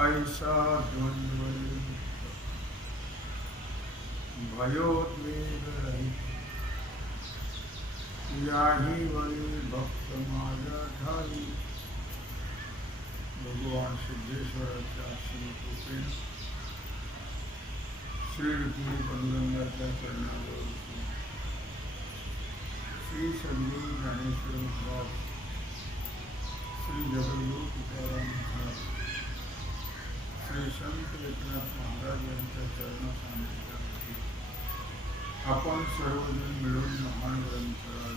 ऐसा द्वंद्व भयोद्वेग रहित याही वरी भक्त माझा ठाई. भगवान सिद्धेश्वराच्या श्रीकृपेने श्री पंडुरंगाच्या चरणावर श्री संजीव ज्ञानेश्वर महाराज, श्री जगद्गुरु तुकाराम महाराज, श्री संत एकनाथ महाराज यांच्या चरणसान्निध्यामध्ये आपण सर्वजण मिळून महान ग्रंथराज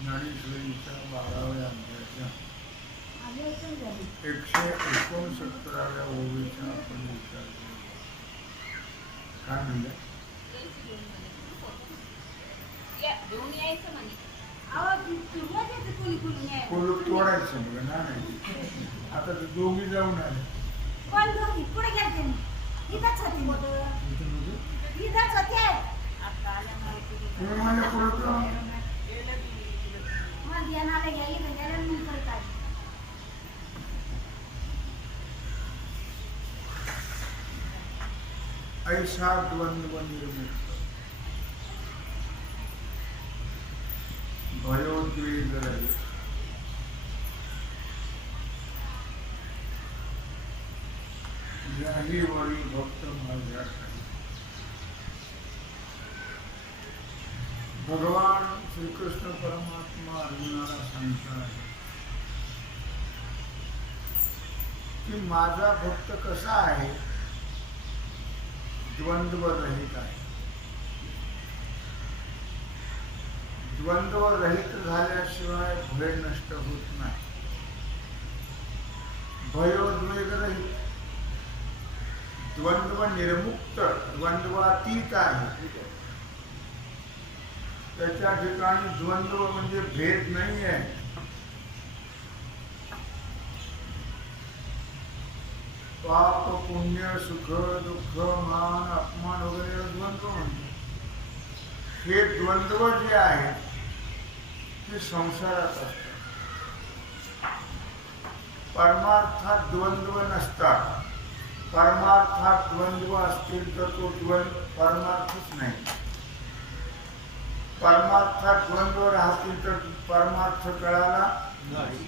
ज्ञानेश्वरीच्या 12व्या अध्यायाच्या 169व्या ओवीचा आपण विचार करू. काय म्हणलं? कुलूप तोडायचं बघ ना. नाही आता ते दोघी जाऊन आले. पुढे गेले इथंच होते. इथंच होते माझ्या कुलूप मग येणारे गेले गेले नंतर काय ऐसा द्वंद्व निर्मुक्त भयोद्वेग रहित याही वरी भक्त माझ्या ठाई. भगवान श्रीकृष्ण परमात्मा अर्जुनाला सांगतात की माझा भक्त कसा आहे? द्वंद्व रहित आहे. द्वंद्व रहित झाल्याशिवाय भय नष्ट होत नाही. भयोद्वेग रहित, द्वंद्व निर्मुक्त, द्वंद्वातीत आहे. त्याच्या ठिकाणी द्वंद्व म्हणजे भेद नाही आहे. पाप पुण्य सुख दुःख मान अपमान वगैरे द्वंद्व म्हणतो. हे द्वंद्व जे आहे ते संसारात असतात. परमार्थात द्वंद्व नसतात. परमार्थात द्वंद्व असतील तर तो परमार्थच नाही. परमार्थात द्वंद्व राहतील तर परमार्थ कळाला नाही.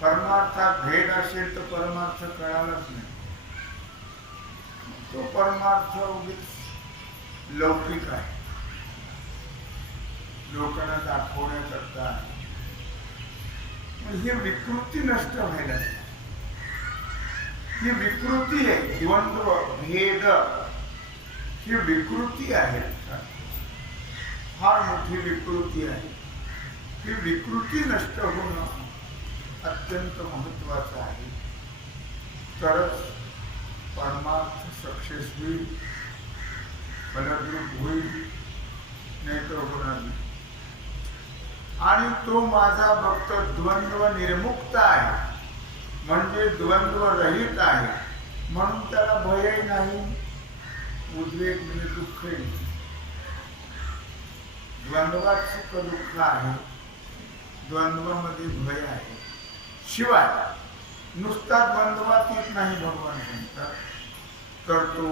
परमार्थात भेद असेल तर परमार्थ कळालाच नाही. तो परमार्थ उगीच लौकिक आहे, लोकांना दाखवण्याकरता आहे. ही विकृती नष्ट व्हायला, ही विकृती आहे. द्वंद्व भेद ही विकृती आहे, फार मोठी विकृती आहे. ही विकृती नष्ट होणं अत्यंत महत्वाचं आहे. तरच परमार्थ सक्सेस होईल, फलद्रूप होईल, नाही तर होणार नाही. आणि तो माझा भक्त द्वंद्व निर्मुक्त आहे, म्हणजे द्वंद्व रहित आहे. म्हणून त्याला भयही नाही, उद्वेग नाही, दुःखही नाही. द्वंद्वात सुख दुःख आहे, द्वंद्वामध्ये भय आहे. शिवाय नुसता द्वंद्वातीत नाही भगवान म्हणतात, तर तो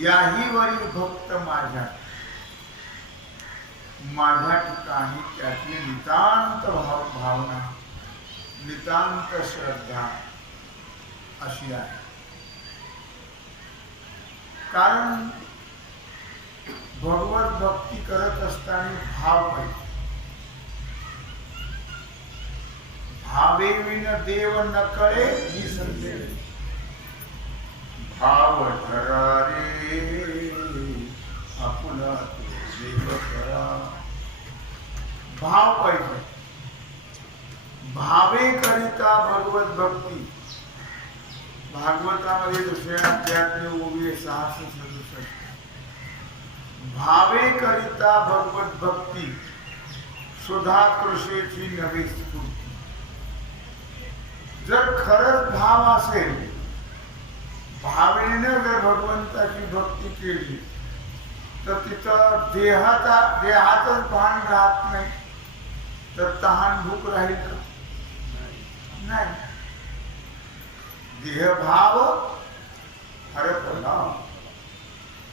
याही वरी भक्त माझ्या ठिकाणी त्यातली नितांत भावना, नितांत श्रद्धा अशी आहे. कारण भगवत भक्ती करत असताना भाव पाहिजे. भावे विन देव न कळे ही संदेश. भाव धरा रे आपुला तो देव करा. भाव पाहिजे. भावे करिता भगवत भक्ती. भागवतामध्ये दुसऱ्या अध्यायातली ओवी 667. भावे करिता भगवत भक्ती सुधा कृषेची नवी स्फूर्ती. जर खरंच भाव असेल, भावेने जर भगवंताची भक्ती केली, तर तिथं देहातच भान राहत नाही, तर तहान भूक राहील का? नाही. देहभाव हरपला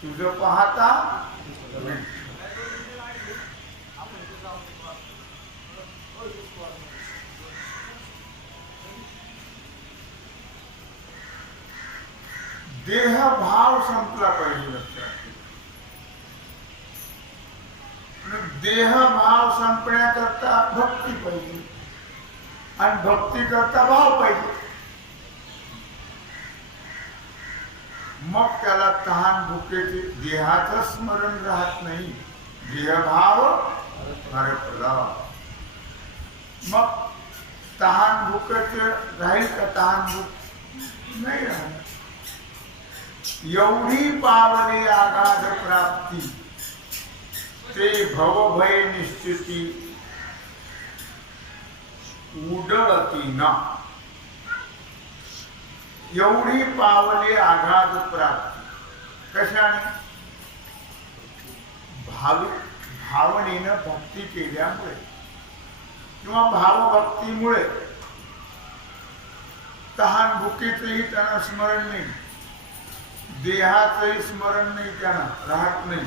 तुझं पाहता. देहभाव संपला पाहिजे. लक्षात. देहभाव संपण्याकरता भक्ती पाहिजे, आणि भक्ती करता भाव पाहिजे. मग त्याला तहान भुकेचे देहाचं स्मरण राहत नाही, देहभाव हरपला. मग तहान भुकेचे राहील का? तहान भूक नाही राहणार. एवढी पावले आगाध प्राप्ती, ते भवभय निश्चिती उडळती ना. एवढी पावले आघात प्राप्ती कशाने? भावनेनं भक्ती केल्यामुळे किंवा भावभक्तीमुळे. तहान भुकेचंही त्यांना स्मरण नाही, देहाचंही स्मरण नाही, त्यांना राहत नाही.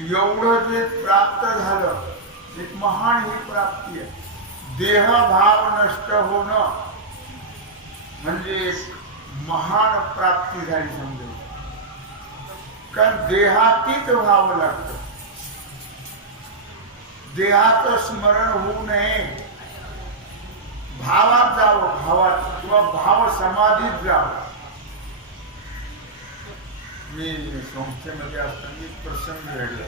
एवढं जे प्राप्त झालं, एक महान ही प्राप्ती आहे. देहभाव नष्ट होणं म्हणजे एक महान प्राप्ती झाली समजेल. कारण देहातीत व्हावं लागतं. देहाचं स्मरण होऊ नये, भावात जावं, भावात किंवा भाव समाधीत जावं. मी संस्थेमध्ये असताना एक प्रसंग घडला.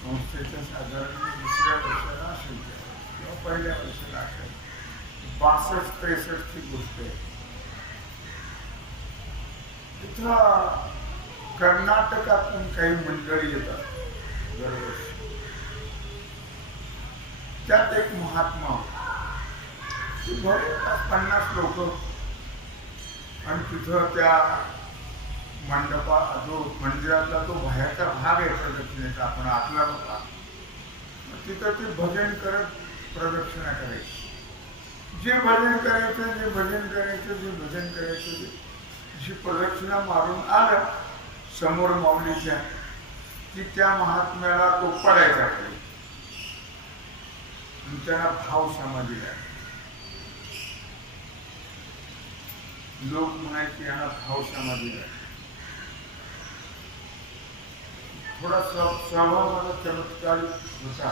संस्थेच्या साधारण दुसऱ्या वर्षाला असेल किंवा पहिल्या वर्षाला असेल, 62-63 ची गोष्ट आहे. तिथं कर्नाटकातून काही मंडळी येतात दरवर्षी. त्यात एक महात्मा, 50 लोक, आणि तिथं त्या जो मंदिरातला तो बाहेरचा भाग आहे प्रदक्षिणेचा, आपण आतला होता, तिथं ते भजन करत प्रदक्षिणा करायची. जे भजन करायचं, जे भजन करायचं, जे भजन करायचं, अशी प्रदक्षिणा मारून आलं समोर माऊलीच्या, की त्या महात्म्याला तो पडायचा खाली. त्यांना भाव समाधी लागला. लोक म्हणायचे यांना भाव समाधी लागला. थोडा स्वभाव मला चमत्कार होता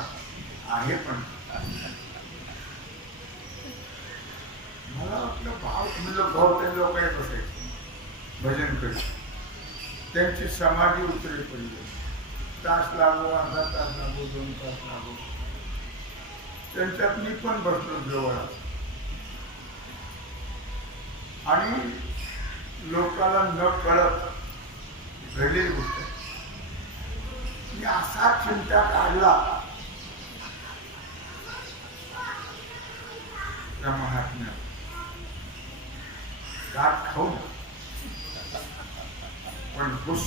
आहे, पण मला वाटलं भाव ते लोक आहे बसायचे भजन करीत. त्यांची समाधी उतरे पडली. तास लागो, अर्धा तास लागो, 2 तास लागो, त्यांच्यात मी पण बसलो जवळ. आणि लोकांना न कळत घडलेली गोष्ट. मी असा चिंता काढला त्या महात्म्या गाठ खाऊन. पण हुस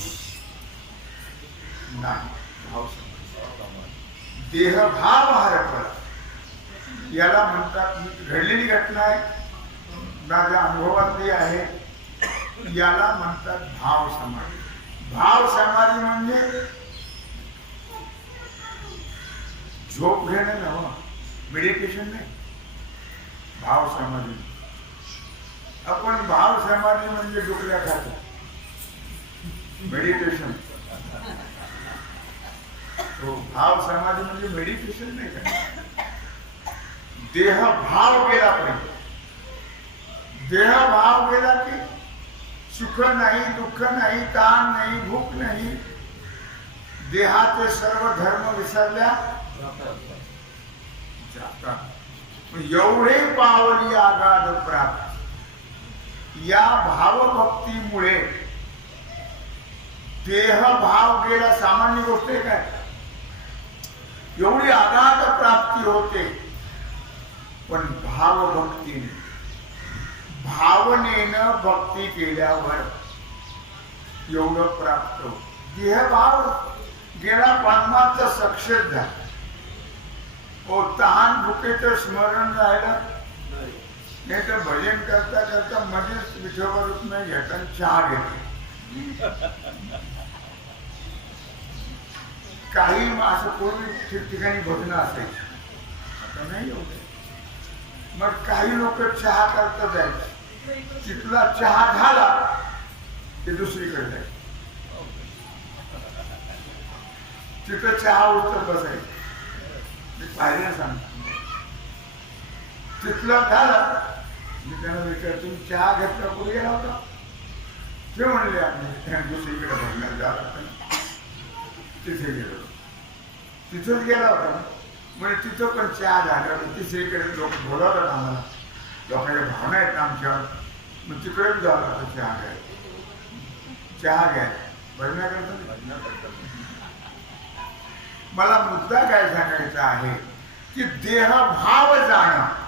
नाही. भाव समाधी, देहभाव हरपला. याला म्हणतात, घडलेली घटना आहे, माझ्या अनुभवातली आहे. याला म्हणतात भाव समाधी. भाव समाधी म्हणजे झोप घेणं नव्हतं, मेडिटेशन नाही. भाव समाधी, आपण भाव समाधी म्हणजे डुकल्या खातो, मेडिटेशन. तो भाव समाधी म्हणजे मेडिटेशन नाही का. देह भाव गेला पाहिजे. देह भाव गेला की सुख नाही, दुःख नाही, ताण नाही, भूक नाही. देहाचे सर्व धर्म विसरल्या जातात. एवढे पावली आगाध प्राप्त. या भावभक्तीमुळे देह भाव गेला सामान्य गोष्ट आहे काय. एवढी आगाध प्राप्ती होते. पण भावभक्तीने, भावनेनं भक्ती केल्यावर एवढं प्राप्त होत. देहभाव गेला, परमार्थ सक्सेस झाला. ओ तहान भुकेचं स्मरण राहिलं नाही तर भजन करता करता मध्येच विठोबा रुक्मिणी घेताना चहा घेते. काही असं पूर्वी ठिकठिकाणी भजन असायची, आता नाही एवढे. मग काही लोक चहा करता जायचे, तिथला चहा झाला ते दुसरीकडे जायचे, तिथं चहा उचल बसायचं. मी पाहिलं सांगतो, तिथलं झालं. मी त्यांना विचार, तुम्ही चहा घेतला कुठे गेला होता? ते म्हणले आम्ही दुसरीकडे भजनाला जात होतो, तिथे गेलो. तिथंच गेला होता म्हणजे तिथं पण चहा झाला. तिसरीकडे लोक बोलावतात आम्हाला, लोकांच्या भावना आहेत आमच्या, मग तिकडेच जावं लागतं चहा घ्यायला. चहा घ्यायला भजना करता. मला मुद्दा काय सांगायचा आहे की देहभाव जाणं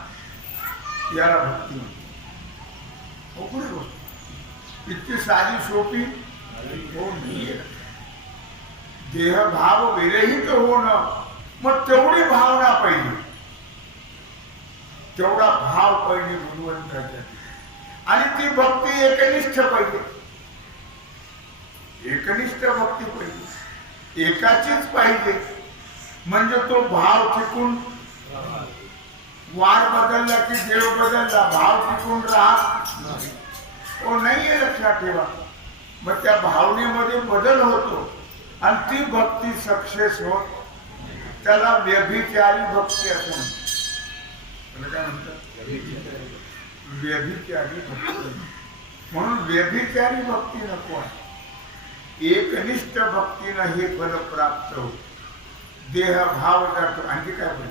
याला भक्ती म्हणते. अवघड गोष्ट, इतकी साधी सोपी हो नाहीये. देहभाव विरहित होणं, मग तेवढी भावना पाहिजे, तेवढा भाव पाहिजे गुणवंताच्या. आणि ती भक्ती एकनिष्ठ पाहिजे. एकनिष्ठ भक्ती पाहिजे, एकाचीच पाहिजे. म्हणजे तो भाव टिकून, वार बदलला की देव बदलला, भाव टिकून राहत हो नाहीये, लक्षात ठेवा. मग त्या भावनेमध्ये बदल होतो आणि ती भक्ती सक्सेस होत. त्याला व्यभिचारी भक्ती असं म्हणतात. त्याला काय म्हणतात? व्यभिचारी भक्ती. म्हणून व्यभिचारी भक्ती नको आहे. एकनिष्ठ भक्तीनं हे फल प्राप्त होत. देह भाव जातो. आणखी काय बोल,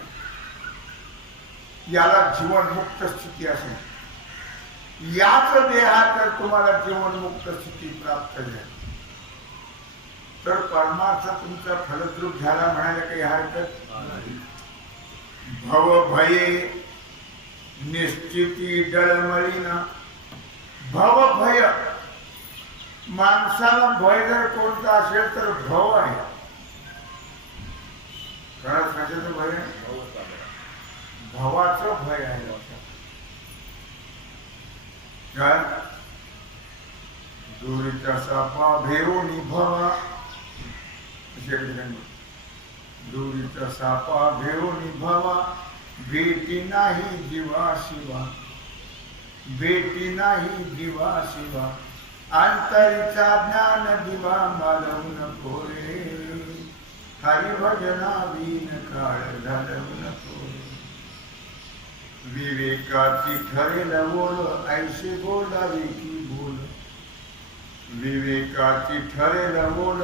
याला जीवनमुक्त स्थिती असेल. याच देहात जर तुम्हाला जीवनमुक्त स्थिती प्राप्त झाली तर परमार्थ तुमचा फलद्रूप झाला म्हणायला काही हरकत नाही. भव भये निश्चिती डळमळीन. भव भय, माणसाला भय जर कोणता असेल तर भव आहे. कळत कशाचं भय आहे? भवाचं भय आहे. काय दुरीचा सापा भेवून भवा, दुरीचा सापा भेवून भवा. भेटी नाही जीवा शिवा, भेटी नाही जीवा शिवा. अंतरीचा ज्ञान दिवा मालवू नको रे. हरिभजना वीन काळ घालवू नको रे. विवेकाची ठरेल बोल, ऐशी बोलावी की बोल. विवेकाची ठरेल बोल,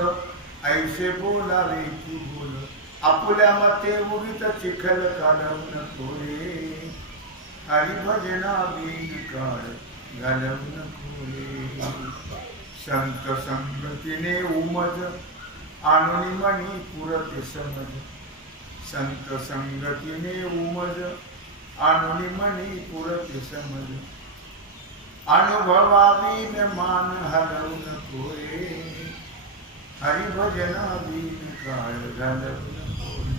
ऐसे बोलावे की बोल. आपुल्या मते उगीच चिखल घालवू नको रे. हरिभजना वीन काळ घालवू नको रे. संत संगतीने उमज, आणून मनी पुरते समज. संत संगतीने उमज, आणून मनी पुरते समज. अनुभवावीन मान हलवू नको रे, हरिभजनावीन काळ घालवू नको रे.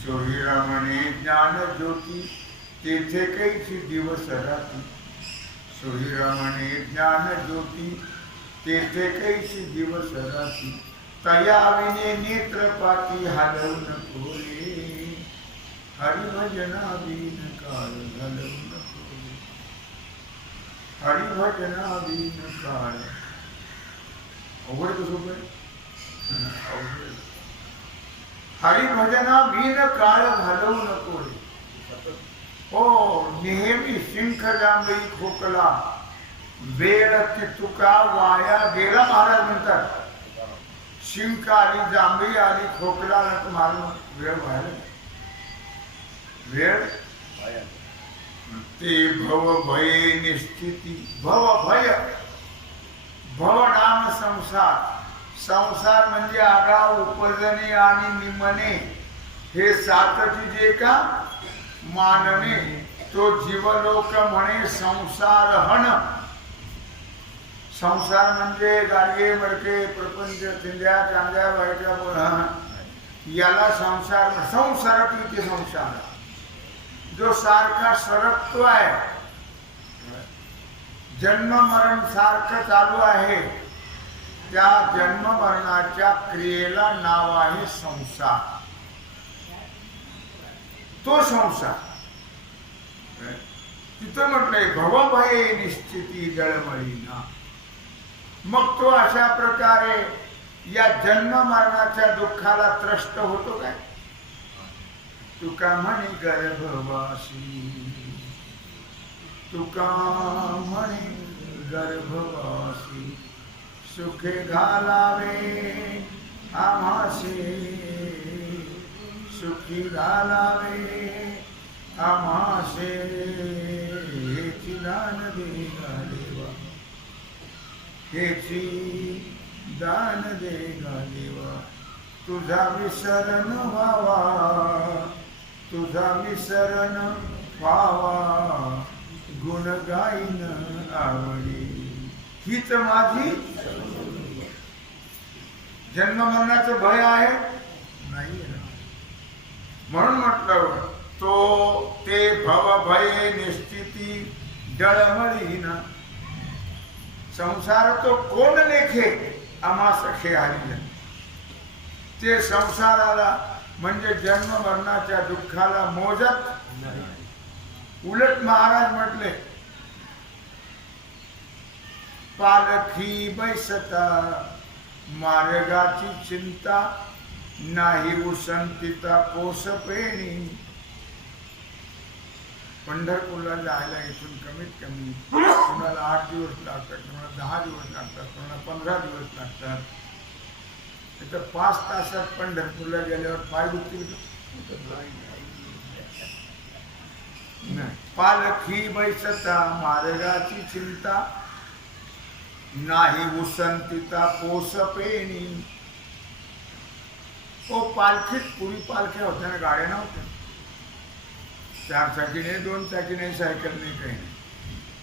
सोयीरामणे ज्ञान ज्योती तेथे कैची दिवस राती. सोयीरामणे ज्ञान ज्योती तेथे कैची दिवस राती. तयाविने नेत्रपाती हलवू नको रे, हरिभजनावीन काळ घालवू नको रे. हरिभजनावीन काळ. अवघड कसं अवघड. हरिभजनावीन काळ घालवू नको रे. हो नेहमी शिंख जांभई खोकला वेळ ती तुका वाया गेला. महाराज म्हणतात शिंक आली जांभई आली खोकला तर महाराज वेळ व्हायला वेळ. ते भव भय निश्चिती. भव भय भव नाम संसार. संसार म्हणजे आगाव उपजणे आणि निमणे हे सातची जे का मानणे तो जीवलोक म्हणे संसार हण. संसार म्हणजे गाडगे मडके प्रपंच चिंध्या चांद्या बायका याला संसार. संसारक ते संसार जो सारखा सरकतो आहे, जन्म मरण सारखं चालू आहे, त्या जन्म मरणाच्या क्रियेला नाव आहे संसार. तो संसार तिथं म्हटलंय भवभये निश्चिती जळमळीना. मग तो अशा प्रकारे या जन्म मरणाच्या दुःखाला त्रस्त होतो काय. तुका म्हणे गर्भवासी, तुका म्हणे गर्भवासी, सुखे घालावे आम्हासे, सुखी घालावे आम्हासे. हेची दान दे गा देवा, हेची दान दे गा देवा. तुझा विसरण व्हावा, तुझा विसरण व्हावा, गुण गाईन आवडी. हीच माझी. जन्म मरणाचं भय आहे नाही. म्हणून म्हटलं तो ते भव भय निश्चिती जळमळीना. संसार तो कोण लेखे आम्हा सखे हरिजन. ते संसाराला म्हणजे जन्म मरणाच्या दुःखाला मोजत नाही. उलट महाराज म्हटले पालखी बैसता मार्गाची चिंता नाही उसंतिता कोसपेणी. पंढरपूरला जायला इथून कमीत कमी कोणाला 8 दिवस लागतात, कोणाला 10 दिवस लागतात, कोणाला 15 दिवस लागतात. तर 5 तासात पंढरपूरला गेल्यावर पाय दुखतील. पालखी बैसता मार्गाची चिंता नाही उसंतिता कोसपेणी. ओ पालखीत पूर्वी पालख्या होत्या ना, गाड्या नव्हत्या. 4 चाकी नाही, 2 चाकी नाही, सायकल नाही, काही नाही.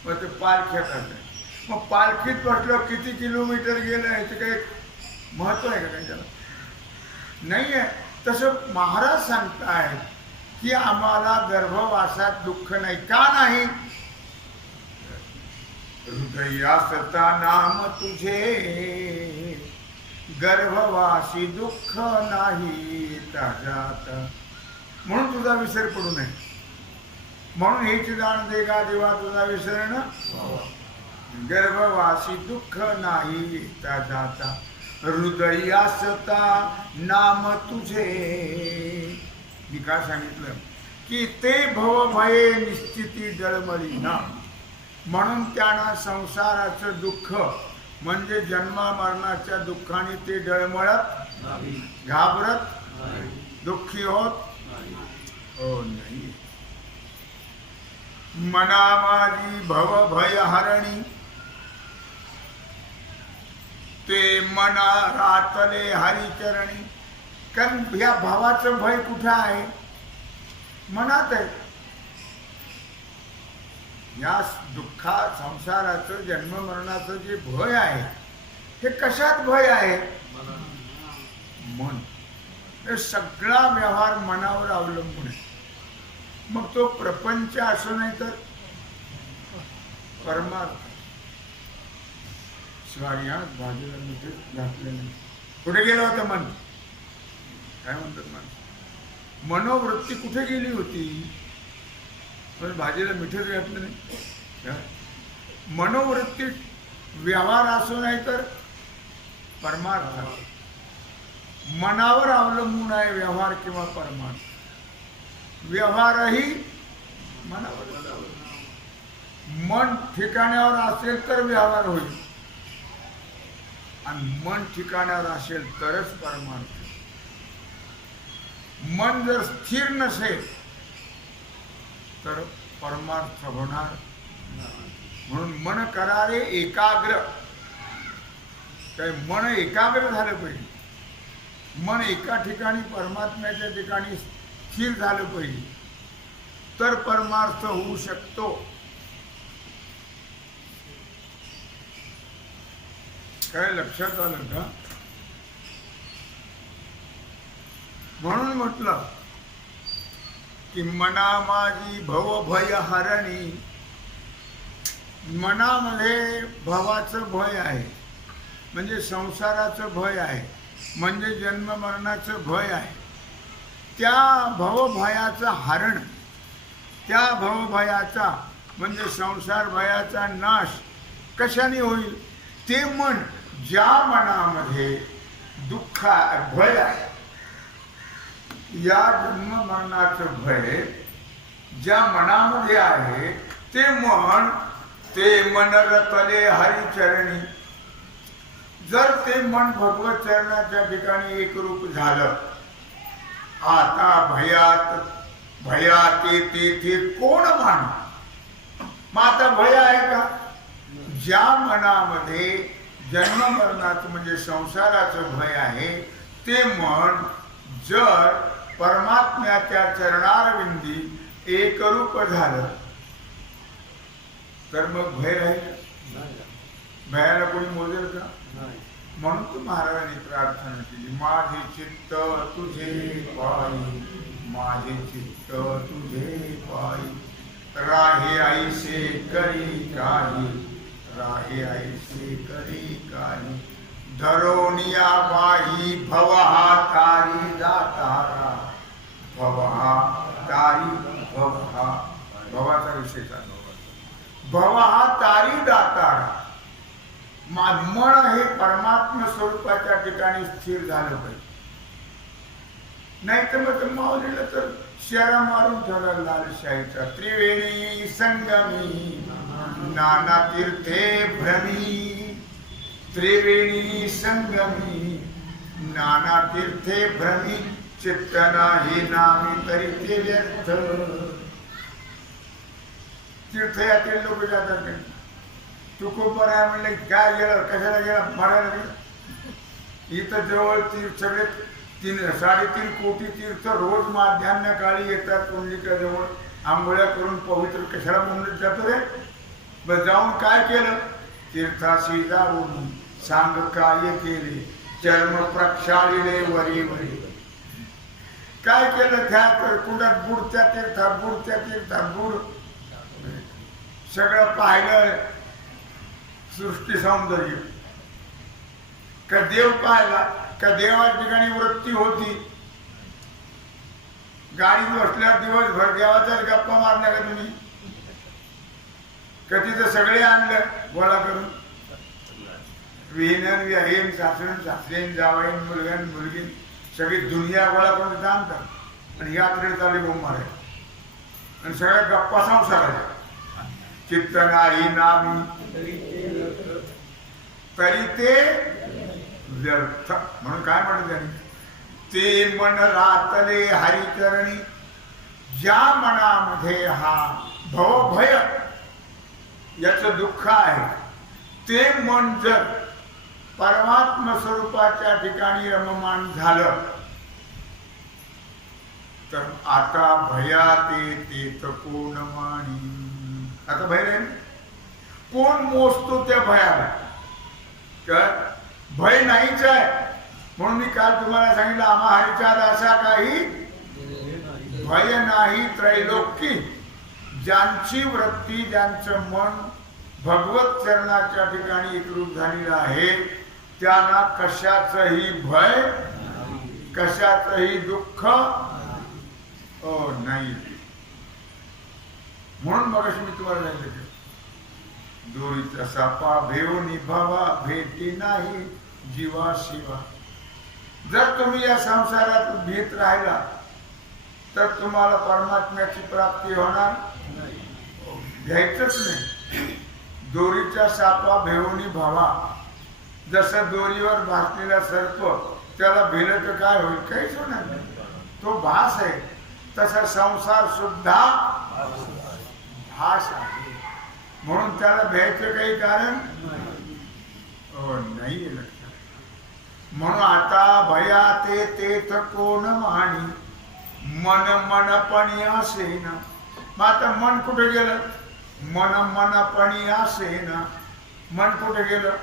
मग ते पालख्यात असते. मग पालखीत बसलं किती किलोमीटर गेलं याचं काही महत्व आहे का काही त्याला नाही आहे. तसं महाराज सांगतायत की आम्हाला गर्भवासात दुःख नाही. का नाही. हृदयासता नाम तुझे गर्भवासी दुःख नाही ताजात. म्हणून तुझा विसर पडू नये. म्हणून हेच दान दे गा देवा तुझा विसरण. गर्भवासी दुःख नाही ताजाता. हृदयासता नाम तुझे. मी काय सांगितलं की ते भवभये निश्चिती जळमळीना. म्हणून त्यांना संसाराचं दुःख म्हणजे जन्म मरणाच्या दुःखाने ते डळमळत घाबरत दुःखी होत हो नाही. मना माझी भव भय हरणी. ते मना रातले हरिचरणी. कारण ह्या भावाचं भय कुठं आहे. मनात आहे. या दुःखा संसाराचं जन्म मरणाचं जे भय आहे हे कशात भय आहे? मन. हे सगळा व्यवहार मनावर अवलंबून आहे. मग तो प्रपंच असो नाही तर परमार्थ. शिवाय या भाजीला मीठ घातलं नाही. कुठे गेलं होतं मन? काय म्हणतात मन? मनोवृत्ती कुठे गेली होती? पण भाजीला मीठच घातलं नाही. मनोवृत्ती व्यवहार असो नाही तर परमार्थ. मनावर अवलंबून आहे व्यवहार किंवा परमार्थ. व्यवहारही मनावर अवलंबून. मन ठिकाणावर असेल तर व्यवहार होईल आणि मन ठिकाणावर असेल तरच परमार्थ. मन जर स्थिर नसेल तर परमार्थ होणार. म्हणून मन करारे एकाग्र. काय मन एकाग्र झालं पाहिजे. मन एका ठिकाणी परमात्म्याच्या ठिकाणी स्थिर झालं पाहिजे तर परमार्थ होऊ शकतो. काय लक्षात आलं का? म्हणून म्हटलं की मना माझी भव भय हरणी. मनामध्ये भवाचं भय आहे म्हणजे संसाराचं भय आहे, म्हणजे जन्म मरणाचं भय आहे. त्या भवभयाचं हरण, त्या भवभयाचा म्हणजे संसार भयाचा नाश कशाने होईल? ते मन ज्या मनामध्ये दुःख भय आहे, या जन्म मरणाचं भय ज्या मनामध्ये आहे ते मन रतले हरिचरणी. जर ते मन भगवत चरणाच्या ठिकाणी एकरूप झालं, आता भयात तेथे कोण मान. मग आता भय आहे का? ज्या मनामध्ये जन्म मरणाचं म्हणजे संसाराचं भय आहे ते मन जर परमात्म्याच्या चरणारविंदी एकरूप झालं तर मग भय राहील? भयाला कोणी मोजेल का? म्हणून तू महाराजांनी प्रार्थना केली, माझे चित्त तुझे पायी, माझे चित्त तुझे पायी, राहे ऐसे करी काही, राहे ऐसे करी काही, धरोनिया बाई भवहा तारी दातारा, भवहा तारी, भवहा भवाचा विषय चालू. भवहा तारी दातारा. मन हे परमात्म स्वरूपाच्या ठिकाणी स्थिर झालं पाहिजे. नाही तर मग माऊलीला तर शेरा मारून ठेवला लालशाहीचा. त्रिवेणी संगमी नाना तीर्थे भ्रमी, त्रिवेणी संगमी नाना तीर्थे भ्रमी, चित्त नाही नामी तरी ते व्यर्थ. तीर्थयात्रेला लोक जातात नाही. तुकोबर आहे म्हणले काय गेलं, कशाला गेला, मारायला गेला. इथं जवळ सगळे 3.5 कोटी तीर्थ रोज माध्यान्ह काळी येतात कुंडलिकाजवळ. आंघोळ्या करून पवित्र कशाला म्हणून जातो रे? बस जाऊन काय केलं? तीर्थाशी जाऊन सांग काय केले, चर्म प्रक्षाळिले वरी वरी. काय केलं? त्या कुंडात बुड, त्या तीर्थात बुड. सगळं पाहिलं, सृष्टी सौंदर्य. का देव पाहिला? का देवाच्या ठिकाणी वृत्ती होती? गाडीत बसल्या दिवसभर देवाच्याच गप्पा मारल्या का तुम्ही? का तिथं सगळे आणलं गोळा करून? विहीन विहीन, सासरेन जावईन, मुलगन मुलगी, सगळी दुनिया गोळा करून तिथं आणतात आणि यात्रेत चालली बोंब मारायला आणि सगळ्या गप्पा संसाराच्या. चित्त नाही नामी तरी ते व्यर्थ. म्हणून काय म्हणत त्यांनी? ते मन रातले हरिचरणी. ज्या मनामध्ये हा भवभय याचं दुःख आहे ते मन जर परमात्म स्वरूपाच्या ठिकाणी रममान झालं तर आता भयात येते कोण माणी. आता भय नाही. कोण मोजतो त्या भयाला? काय भय नाहीच आहे. म्हणून मी काल तुम्हाला सांगितलं आम्हा हरीच्या दासा काही भय नाही त्रैलोक्य. ज्यांची वृत्ती ज्यांचं मन भगवत चरणाच्या ठिकाणी एकरूप झालेलं आहे त्यांना कशाचंही भय कशाचंही दुःख नाही. म्हणून मगाशी मी तुम्हाला सांगितलं दोरीचा सापा भेव निभावा भेटी नाही जीवा शिवा. जर तुम्ही या संसारात भीत राहिला तर तुम्हाला परमात्म्याची प्राप्ती होणार घ्यायचंच नाही. दोरीच्या सापा भेवनी भावा. जसं दोरीवर भासलेला सर्प त्याला भिलं तर काय होईल? काहीच होणार नाही. तो भास आहे. तसा संसार सुद्धा भास आहे. म्हणून त्याला भ्यायचं काही कारण नाही लक्षात. म्हणून आता भयात तेथ कोण माणी मन मनपणी असेना. मग आता मन कुठे गेलं? मन मनपणी असेना. मन कुठे गेलं?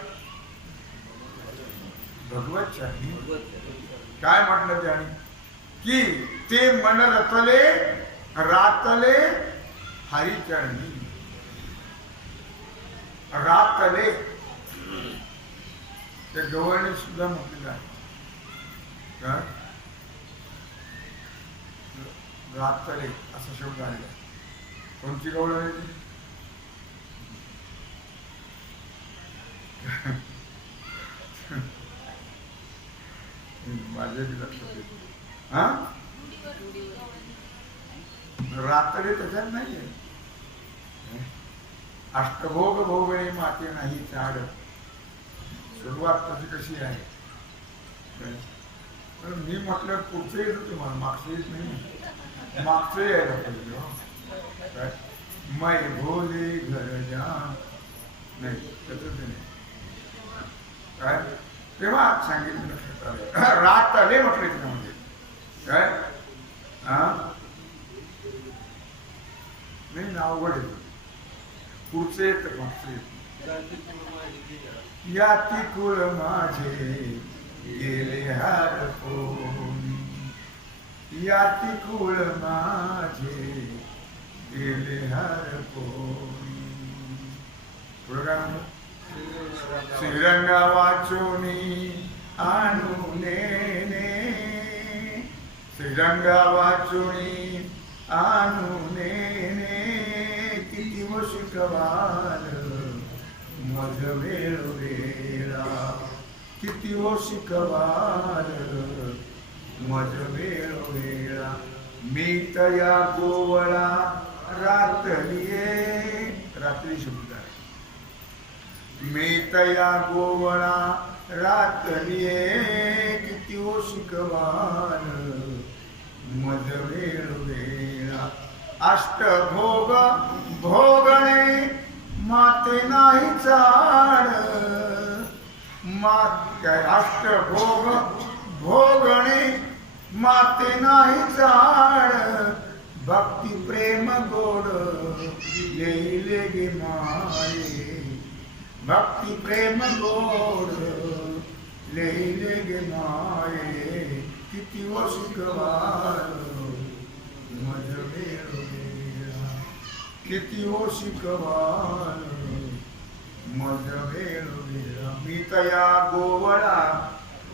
भगवत चरणी. काय म्हटलं त्याने की ते मन रतले रातले हरिचरणी. रातले त्या गवळणी सुद्धा म्हटलेलं आहे. रातले असा शब्द आलेला. कोणती गवळण आहे ती? माझ्या लक्षात येत. हा रात्री त्याच्यात नाहीये. अष्टभोग भोगणे माते नाही चाड. सुरुवात तशी कशी आहे? मी म्हटलं पुढचं येत तुम्हाला, मागचं येत नाही. मागचं यायला पाहिजे. मै भोले घर जा नाही त्याच नाही काय तेव्हा सांगितलं लक्षात आलं. रात आले म्हटले त्याच्यामध्ये काय नाही अवघड येत. पुढचं येत मागचं येत. याती कुळ माझे गेले हरपोनी. याती कुळ माझे गेले हरपोनी. पुढं काय म्हणतो? श्रीरंगा वाचोनी आणूने. श्रीरंगा वाचोनी आणूने. किती व शिकवाल मज वेळ वेळा. किती व शिकवाल मज वेळ वेळा. मी तया गोवळा रात्रिये. रात्री शब्द आहे. मी तया गोवळा रात्रिये. किती व शिकवाल मज वेळ वेळा. अष्टभोग भोगणे माते नाही चाड. काय अष्टभोग भोगणे माते नाही चाड. भक्ती प्रेम गोड येईले गे माये. भक्ती प्रेम गोड येईले गे माये. किती व शिकवाल मज वेळ वेळा. किती व शिकवाल मज वेळ वेळा. मी तया गोवळा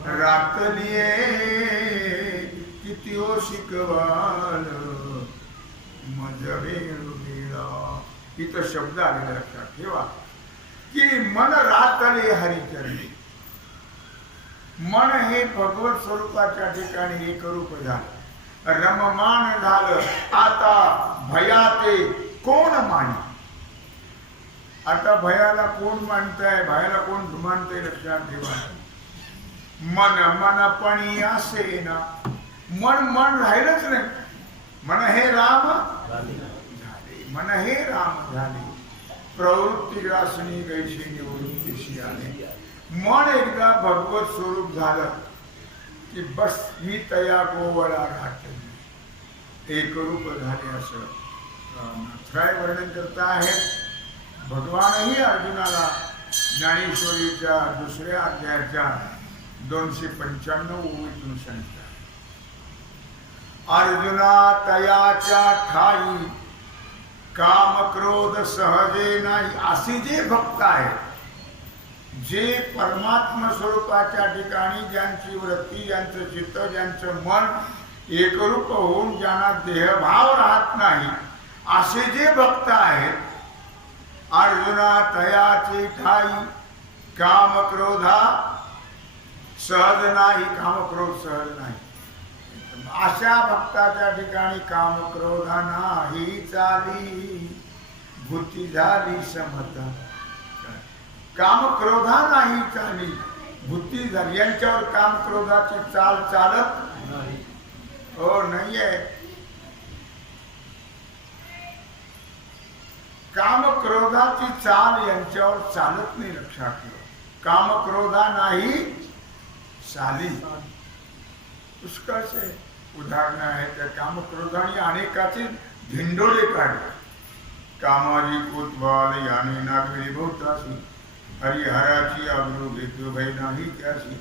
रातलिये. किती व शिकवाल मज वेळ वेळा. इथं शब्द आलेला लक्षात ठेवा की मन रातले हरिचरणी. मन हे भगवत स्वरूपाच्या ठिकाणी एकरूप झालं. रममान झालं. आता भयाते कोण मानी. आता भयाला कोण मानताय? भयाला कोण मानतंय? लक्षात ठेवा. मन मनपणी असेना. मन मन राहिलंच नाही. मन हे राम झाले. मन हे राम झाले. प्रवृत्ती ग्रासनी गैशी निवृत्तीशी आले. मन एकदा भगवत स्वरूप झालं की बस मी तया गोवळा राहते एकरूप झाले. असं काय वर्णन करता आहेत भगवानही अर्जुनाला ज्ञानेश्वरीच्या दुसऱ्या अध्यायाच्या 295 ओळीतून सांगतात, अर्जुना तयाच्या ठाई काम क्रोध सहजे नाही. असे जे भक्त आहेत, जे परमात्मा स्वरूपाच्या ठिकाणी ज्यांची वृत्ती, ज्यांचं चित्त, ज्यांचं मन एकरूप होऊन ज्यांना देहभाव राहत नाही, असे जे भक्त आहेत, अर्जुना तयाची ठाई काम क्रोधा सहज नाही. काम क्रोध सहज नाही. अशा भक्ताच्या ठिकाणी काम क्रोधा नाही चाली, भूती झाली समता. काम क्रोधा नाही चाली, भूती झाली. यांच्यावर काम क्रोधाची चाल चालत नाही. हो नाहीये. काम क्रोधाची चाल यांच्यावर चालत नाही. लक्षात ठेवा. काम क्रोधा नाही चाली. पुष्कळचे उदाहरण आहे. त्या काम क्रोधाने अनेकाचे धिंडोळे काढले. कामाची कोतवाल याने नागरी भोवतासी, हरिहराची आबरू घेतो भय नाही त्यासी.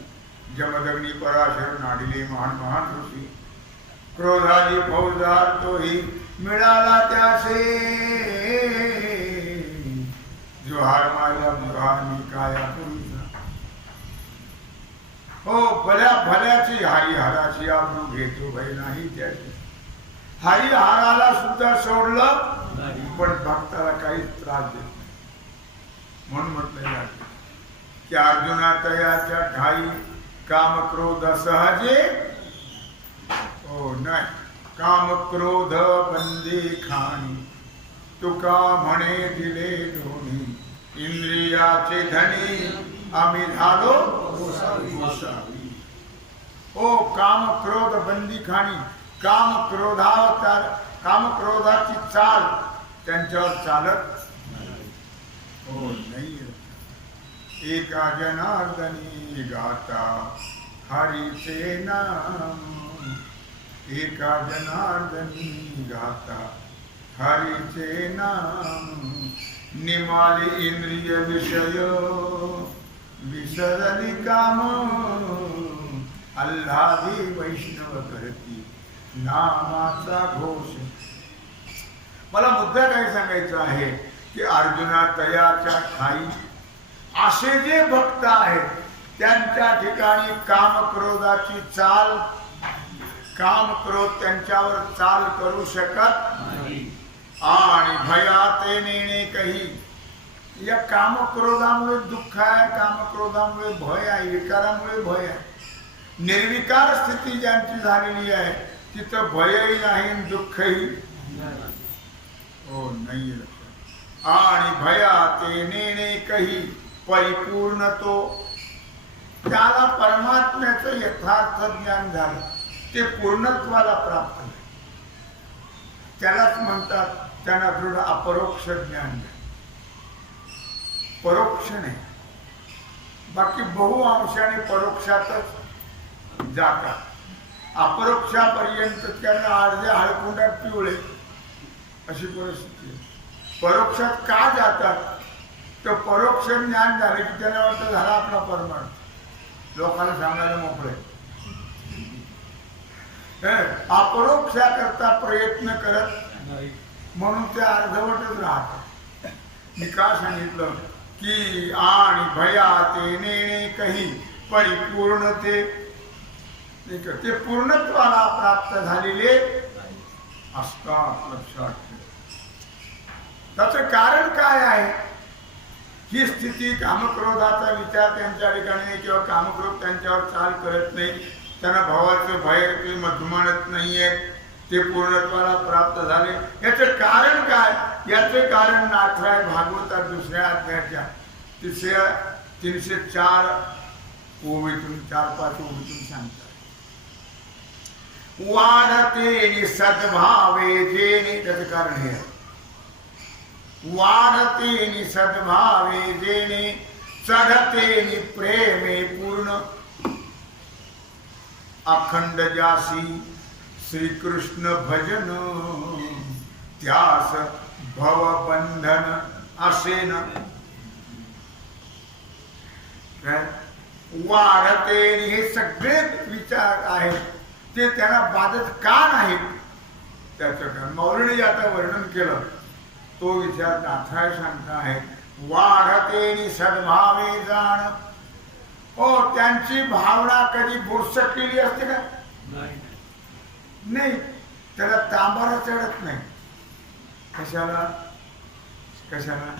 जमदग्नी पराशर नाडिले महान महान ऋषी, क्रोधाची फौजदार तोही मिळाला त्यासे. जोहार माझा जोहार मी काया पुरुषा. हो भल्या भल्याची हरिहराची आबरू घेतो भय नाही त्याची. हरिहराला सुद्धा सोडलं पण भक्ताला काहीच त्रास देत नाही. म्हणून म्हटलं जाते की अर्जुना तयाच्या ठाई काम क्रोध सहजे हो नाही. काम क्रोध बंदी खाणी, तुका म्हणे दिले दोन्ही. इंद्रियाचे धनी आम्ही झालो गोसावी. ओ काम क्रोध बंदी खाणी. काम क्रोधाची चाल त्यांच्यावर चालत हो नाही. एका जनार्दनी गाता हरीचे नाम. एका जनार्दनी गाता हरीचे नाम. निमाली इंद्रिय विषय विसरली काम. आल्हादी वैष्णव करती नामाचा घोष. मला मुद्दा काय सांगायचा आहे की अर्जुना तयाच्या ठाई असे जे भक्त आहेत, त्यांच्या ठिकाणी काम क्रोधाची चाल, काम क्रोध त्यांच्यावर चाल करू शकत नाही. आणि भयात नेणे काही. या काम क्रोधामुळे दुःख आहे, काम क्रोधामुळे भय आहे, विकारामुळे भय आहे. निर्विकार स्थिती ज्यांची झालेली आहे तिथं भयही नाही, दुःखही हो नाही. आणि भयात नेणे काही परिपूर्ण तो. त्याला परमात्म्याचं यथार्थ ज्ञान झालं, ते पूर्णत्वाला प्राप्त झाले. त्यालाच म्हणतात, त्यांना दृढ अपरोक्ष ज्ञान झाले. परोक्ष नाही, बाकी बहु अंशाने परोक्षातच जातात. अपरोक्षापर्यंत त्यांना अर्ध्या हळकुंडात पिवळे अशी परिस्थिती आहे. परोक्षात का जातात तर परोक्ष ज्ञान झाले की त्यांना वाटतं झाला आपला परमार्थ. लोकांना सांगायला मोकळे. अपरोक्षाकरता प्रयत्न करत म्हणून ते अर्धवटच राहतात. मी का सांगितलं की आणि भयात नेणे काही परिपूर्णते, ते पूर्णत्वाला प्राप्त झालेले असतात. लक्षात ठेवा. त्याचं कारण काय आहे? ही स्थिती कामक्रोधाचा विचार त्यांच्या ठिकाणी नाही किंवा कामक्रोध त्यांच्यावर चाल करत नाही. त्यांना भावाचं भय ते मधुमानत नाहीये, ते पूर्णत्वाला प्राप्त झाले. याचं कारण काय? याचं कारण नाथराय भागवतात दुसऱ्या अध्यायाच्या 304 ओवीतून 4-5 ओवीतून सांगतात. वाढते सद्भावे जेणे, त्याचं कारण हे आहे. वाढते सद्भावे जेणे, चढते प्रेमे पूर्ण. अखंड जासी श्रीकृष्ण भजन, त्यास भवबंधन असे ना काय वाढते हे सगळे विचार आहेत ते त्यांना बाधत का नाहीत त्याचं कारण मौलीने आता वर्णन केलं तो विचार नाथाय सांगता आहे वाढते सद्भावे जाण हो त्यांची भावना कधी बुरसटलेली असते का नाही त्याला तांबारा चढत नाही कशाला कशाला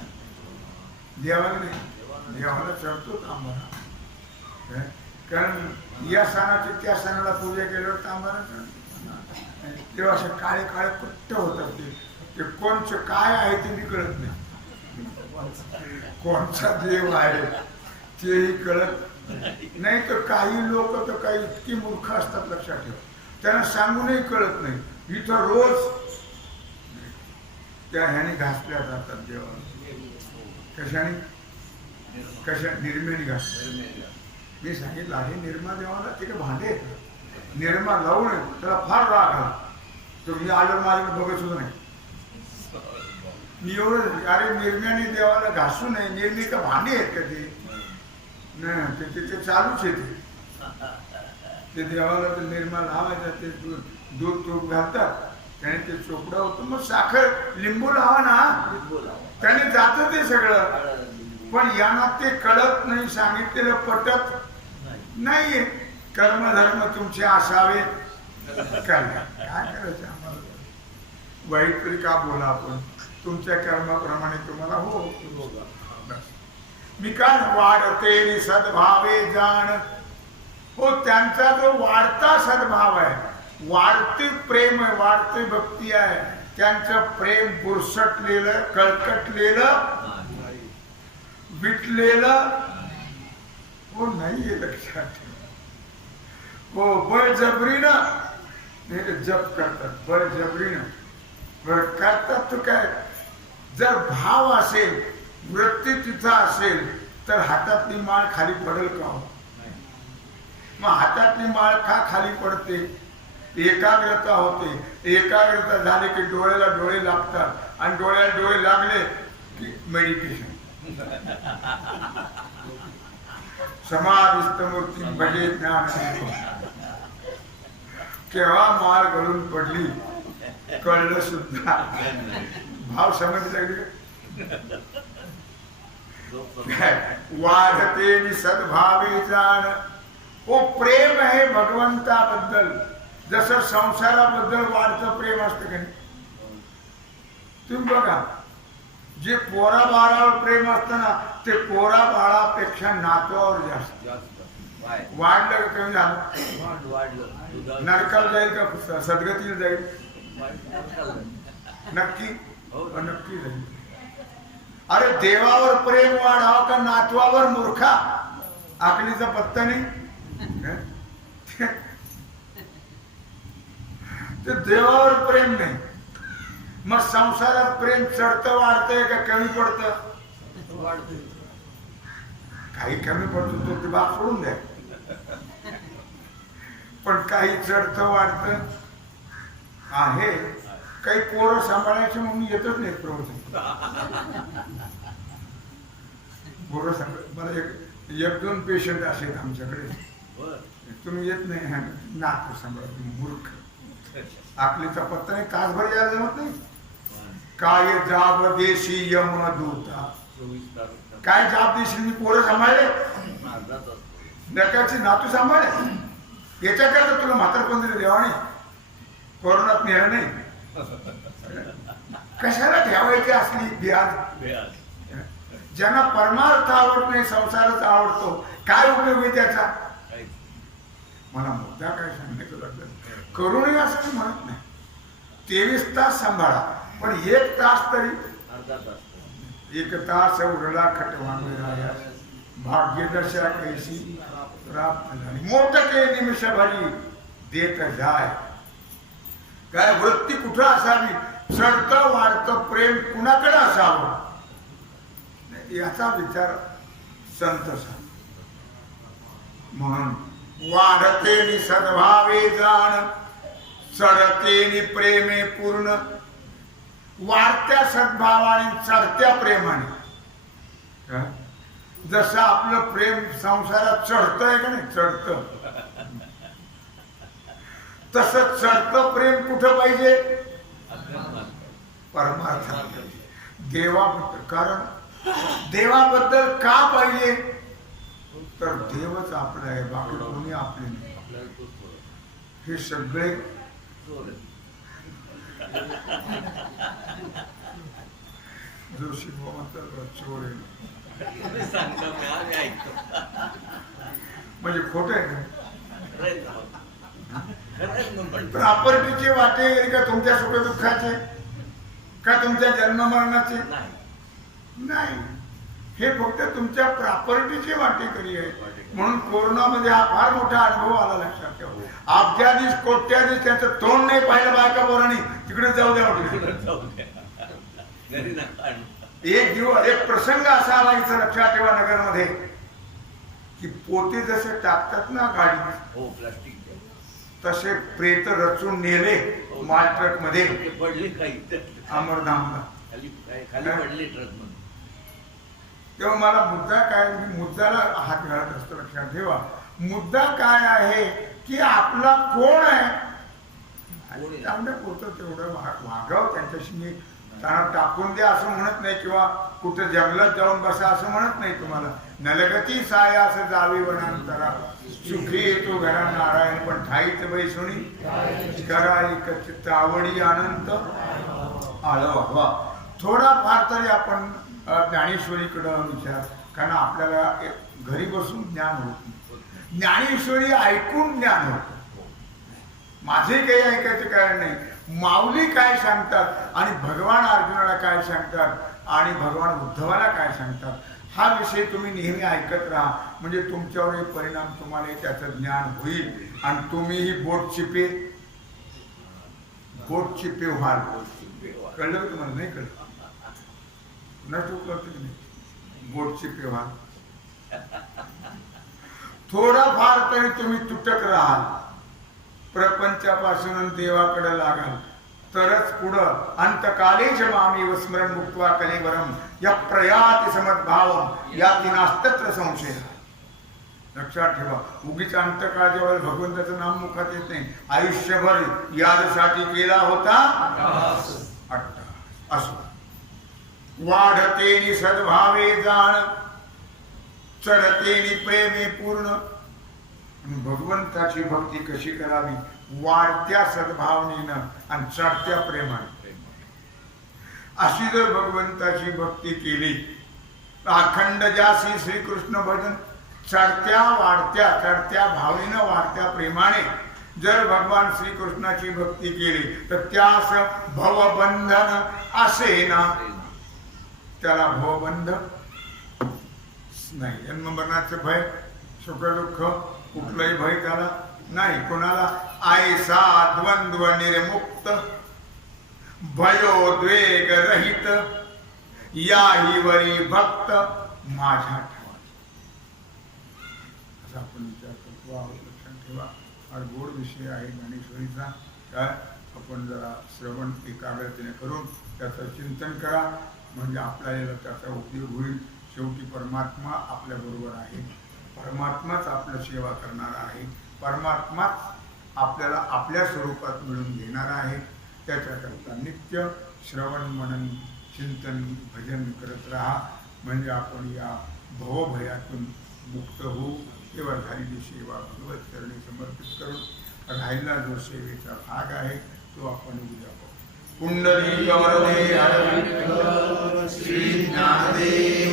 देवाला नाही देवाला चढतो तांबारा कारण या सणाची त्या सणाला पूजा केल्यावर तांबारा चढतो तेव्हा असे काळे काळे कुट्ट होतात ते कोणचं काय आहे ते बी कळत नाही कोणचा देव आहे तेही कळत नाही तर काही लोक तर काही इतकी मूर्ख असतात लक्षात ठेवा त्यांना सांगूनही कळत नाही इथं रोज त्या ह्याने घासल्या जातात देवाला कशाने कशा निर्मेने घासल्या मी सांगितलं आहे निर्मा देवाला ते काय भांडे आहेत निर्मा लावून त्याला फार राग आला तो मी आलं माझ्याकडे बघत सुद्धा नाही मी एवढं अरे निर्म्याने देवाला घासू नये निर्मी का भांडे आहेत का ते नाही ते चालूच आहे ते देवाला तर निर्मा लावायचा ते दूध तूप घालतात त्याने ते चोपडा होतं मग साखर लिंबू लावा ना त्याने जातं ते सगळं पण यांना ते कळत नाही सांगितलेलं पटत नाहीये कर्मधर्म तुमचे असावे काय करायचं आम्हाला वाईट तरी का बोला आपण तुमच्या कर्माप्रमाणे तुम्हाला हो मी काय वाढते सद्भावे जाण हो त्यांचा जो वाढता सद्भाव आहे वाढते प्रेम आहे वाढते भक्ती आहे त्यांचं प्रेम बुरसटलेलं कळकटलेलं विटलेलं हो नाहीये लक्षात ठेवा हो बळजबरीनं जप करतात बळजबरीनं बरं करतात तर काय जर भाव असेल वृत्ती तिथं असेल तर हातातली माळ खाली पडेल का मग हातातली माळ का खाली पडते एकाग्रता होते एकाग्रता झाली की डोळ्याला डोळे लागतात आणि डोळ्याला डोळे लागले की मेडिटेशन समाधिस्थ मूर्ती भजे ज्ञान केव्हा माळ गळून पडली कळलं सुद्धा भाव समज लागले वाढते सद्भावे जाण ओ प्रेम आहे भगवंताबद्दल जसं संसाराबद्दल वाढतं प्रेम असतं का तुम्ही बघा जे पोरा बाळावर प्रेम असतं ना ते पोरा बाळापेक्षा नातवावर जास्त वाढलं का कमी झालं नरकाला जाईल का सद्गतीला जाईल नक्की नक्की जाईल अरे देवावर प्रेम वाढावं का नातवावर मूर्खा आकलीचा पत्ता नाही ते देवावर प्रेम नाही मग संसारात प्रेम चढतं वाढतंय का कमी पडतं काही कमी पडतो तो ते बाप सोडून द्या पण काही चढतं वाढतं आहे काही पोरं सांभाळायचे म्हणून येतच नाहीत प्रवचन पोरं सांभाळ मला एक दोन पेशंट असे आहेत आमच्याकडे तुम्ही येत नाही नाक सांभाळ मूर्ख आपलीचा पत्ता नाही तासभर यायला जमत नाही काय जाब देशी यमदूता काय जाब देशी मी पोरं सांभाळले नकाची नातू सांभाळले याच्याकरता तुला म्हातारपण दिलं देवाने कोरोनात नेलं नाही कशाला ठेवायची असली ब्याज ज्यांना परमार्थ आवडत नाही संसाराचा आवडतो काय उपयोग आहे त्याचा मला मुद्दा काय सांगण्याचं लागलं करूनही असं म्हणत नाही 23 तास सांभाळा पण 1 तास तरी 1 तास उरला खटवान भाग्यदशा कैसी प्राप्त झाली मोठे निमिष भरी देत जाय काय वृत्ती कुठं असावी चढतं वाढतं प्रेम कुणाकडे असावं याचा विचार संत सांग म्हणून वाढते सद्भावे जाण चढते प्रेमे पूर्ण वाढत्या सद्भावाने चढत्या प्रेमाने. जसं आपलं प्रेम संसारात चढतंय का नाही, चढतं, तसं चढतं प्रेम कुठं पाहिजे, परमार्थात, देवाबद्दल. कारण देवाबद्दल का पाहिजे, तर देवच आपला आहे, बाकी कोणी आपले नाही. हे सगळे जोशी म्हणतात चोर आहे, म्हणजे खोट आहे. प्रॉपर्टीचे वाटे का तुमच्या सुख दुःखाचे, का तुमच्या जन्म मरणाचे नाही, हे फक्त तुमच्या प्रॉपर्टीचे वाटेकरी आहे. म्हणून कोरोनामध्ये हा फार मोठा अनुभव आला, लक्षात ठेवा. अब्जाधीश कोट्याधीश त्यांचं तोंड नाही पाहिलं बायका पोरांनी, तिकडे जाऊ द्या. एक दिवस एक प्रसंग असा आला इथं, लक्षात ठेवा, नगरमध्ये, की पोते जसे टाकतात ना गाडी, प्लास्टिक, तसे प्रेत रचून नेले माल ट्रक मध्ये, अमरधामला पडले ट्रक मध्ये. तेव्हा मला मुद्दा काय, मी मुद्द्याला हात घालत असतो, लक्षात ठेवा. मुद्दा काय आहे की आपला कोण आहे, आपल्या पुरतं तेवढं वागावं त्यांच्याशी. मी त्यांना टाकून द्या असं म्हणत नाही, किंवा कुठं जंगलात जाऊन बसा असं म्हणत नाही तुम्हाला. नलगती सायास जावी वनांतरा, सुखी येतो घरा नारायण, पण ठाईच बैसुणी कराई कचित आवडी अनंत आळवा. थोडाफार तरी आपण ज्ञानेश्वरीकडं विचार, कारण आपल्याला घरी बसून ज्ञान होत नाही, ज्ञानेश्वरी ऐकून ज्ञान होत. माझे काही ऐकायचं कारण नाही, माऊली काय सांगतात आणि भगवान अर्जुनाला काय सांगतात आणि भगवान उद्धवाला काय सांगतात, हा विषय तुम्ही नेहमी ऐकत राहा. म्हणजे तुमच्यावर परिणाम, तुम्हाला त्याचं ज्ञान होईल आणि तुम्हीही बोट चिपे व्हाल. कळलं तुम्हाला, नाही कळलं, बोट चिपे व्हाल. थोडाफार तरी तुम्ही तुटक राहाल, प्रपंचापासून देवाकडे लागाल, तरच पुढं अंतकालेच मामी स्मरण मुक्त्वा कलेवरम या प्रयाति समद्भावम याति नास्तत्र संशय. लक्षात ठेवा, उगीच अंतकाळ जेव्हा भगवंताचं नाम मुखात येत नाही, आयुष्यभर यादसाठी केला होता अट्टा. असो वाढतेनी सद्भावे जाण, चढतेनी प्रेमे पूर्ण. भगवंताची भक्ती कशी करावी, वाढत्या सद्भावनेनं आणि चढत्या प्रेमाने. अशी जर भगवंताची भक्ती केली, अखंड जासी श्रीकृष्ण भजन, चढत्या वाढत्या, चढत्या भावनेनं वाढत्या प्रेमाने जर भगवान श्रीकृष्णाची भक्ती केली, तर त्यास भवबंधन असे ना. त्याला भवबंध नाही, जन्म मरणाचं भय, सुख दुःख कुठलंही भय त्याला नाही. कोणाला ऐसा द्वंद्व निर्मुक्त, भयोद्वेग रहित, याही वरी भक्त माझ्या ठेवा. असा आपण विचार करतो आहोत. लक्षात ठेवा, फार गोड विषय आहे ज्ञानेश्वरीचा. काय आपण जरा श्रवण एकाग्रतेने करून त्याचं चिंतन करा, म्हणजे आपल्याला त्याचा उपयोग होईल. शेवटी परमात्मा आपल्या बरोबर आहे, परमात्माच आपलं सेवा करणार आहे, परमात्माच आपल्याला आपल्या स्वरूपात मिळून घेणार आहे. त्याच्याकरता नित्य श्रवण मनन चिंतन भजन करत राहा, म्हणजे आपण या भवभयातून मुक्त होऊ. तेव्हा झालेली सेवा भगवत चरणी समर्पित करून राहिला जो सेवेचा भाग आहे तो आपण उद्या पाहू. कुंडली गौरवे श्री ज्ञानदेव